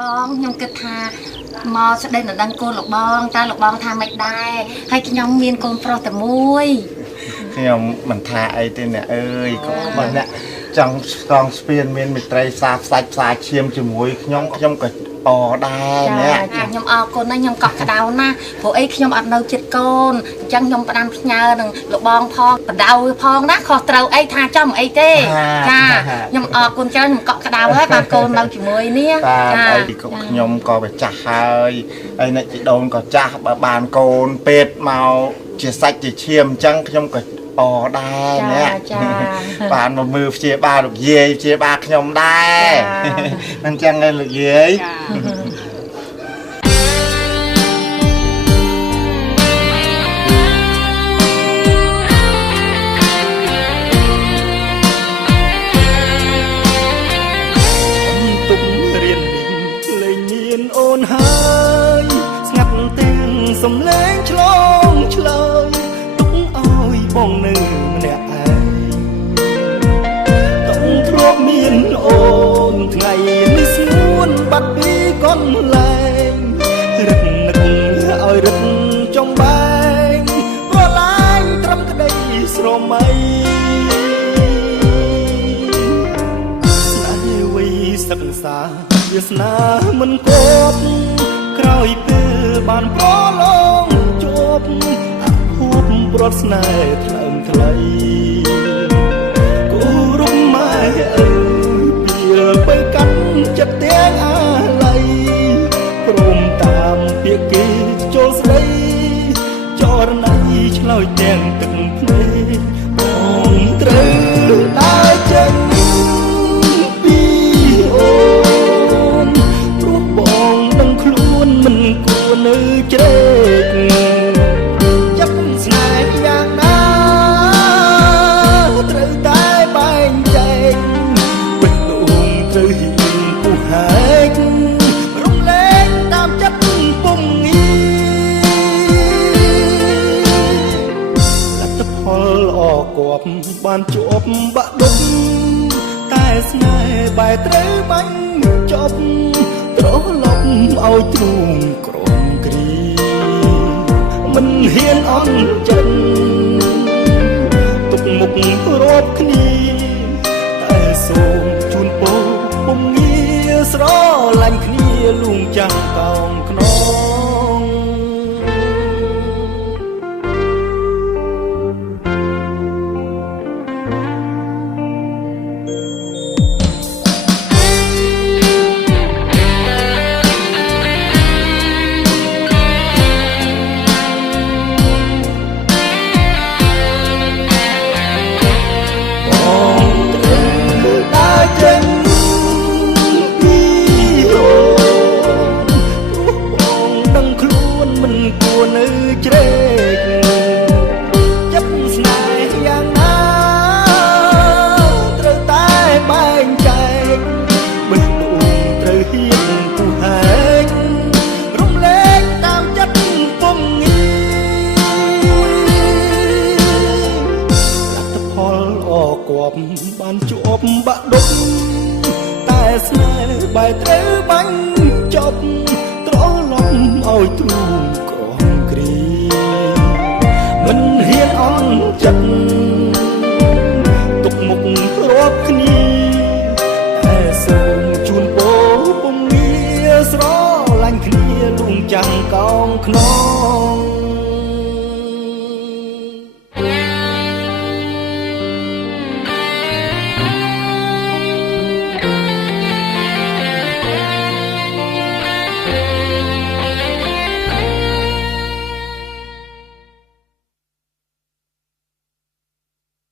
បងខ្ញុំគិតថាមកស្ដីនឹងដឹងកូនលោកបងតើលោកបងថាម៉េចដែរហើយខ្ញុំមានកូនប្រុសតែមួយខ្ញុំមិនថាអីទេអ្នកអើយកូនបងអ្នកចង់ស្កងស្ពានមានមេត្រីសាផ្សាច់ផ្សាឈាមជាមួយខ្ញុំក៏អដែរអ្នកខ្ញុំអរគុណណាស់ខ្ញុំកក់ក្ដៅណាស់ព្រោះអីខ្ញុំអត់នៅចិត្តកូនអញ្ចឹងខ្ញុំផ្ដាំផ្ញើនឹងលោកបងផងបដៅផងណាខុសត្រូវអីថាចំអីទេចាខ្ញុំអរគុណច្រើនខ្ញុំកក់ក្ដៅហើយបានកូននៅជាមួយនេះចាអីខ្ញុំក៏វាចាស់ហើយហើយអ្នកជីដូនក៏ចាស់បើបានកូនពេទ្យមកជាសាច់ជាឈាមអញ្ចឹងខ្ញុំក៏អដែរអ្នកបានមកមើលព្យាបាលលោកយាយព្យាបាលខ្ញុំដែរអញ្ចឹងឯងលោកយាយទុករៀនលេងមានអូនហើយស្ងាត់ទាំងសំឡេងឆ្លងឆ្លើយទុកឲ្យបងនៅម្នាក់ឯងទុកធ្លាប់មានអូនថ្ងៃនេះស្ងួនបាត់ពីកន្លែងរឹកនឹកឲ្យរឹកចំបែងប្រឡាញត្រឹមក្តីស្រមៃសិក្សាវាសនាមិនគប់ក្រោយពេលបានប្រឡងជួបអភូបប្រត់ស្នេហ៍ថ្លើមថ្លៃគូរំម៉ែអើយពីលទៅកាន់ចិត្តទាំងអាឡ័យព្រមតាមពាក្យគេចូលស្ដីចរណៃឆ្លើយទាំងទឹកភ្នែកបងត្រូវដើរចេញមិនគួរនៅជ្រែកចាប់ស្នេហ៍យ៉ាងណាត្រូវតែបែងចែកបេះដូងត្រូវហ៊ានពុះហែករំលែកតាមចិត្តពុំងាលទ្ធផលល្អគប់បានជាប់បាក់ដុំតែស្នេហ៍បែរត្រូវបាញ់ចប់ត្រឡប់ឲ្យទ្រូងក្រំគ្រីមិនហ៊ានអន់ចិត្តទុកមុខរាប់គ្នាតែសូមជូនពរពុំងារស្រឡាញ់គ្នាលួងចាំងកោងខ្នងបានជាប់បាក់ដុំតែស្នេហ៍បែរត្រូវបាញ់ចប់ត្រឡប់ឲ្យទ្រូងក្រំគ្រីមិនហ៊ានអន់ចិត្តទុកមុខរាប់គ្នាតែសូមជូនពរពុំងារស្រឡាញ់គ្នាលួងចាំងកោងខ្នង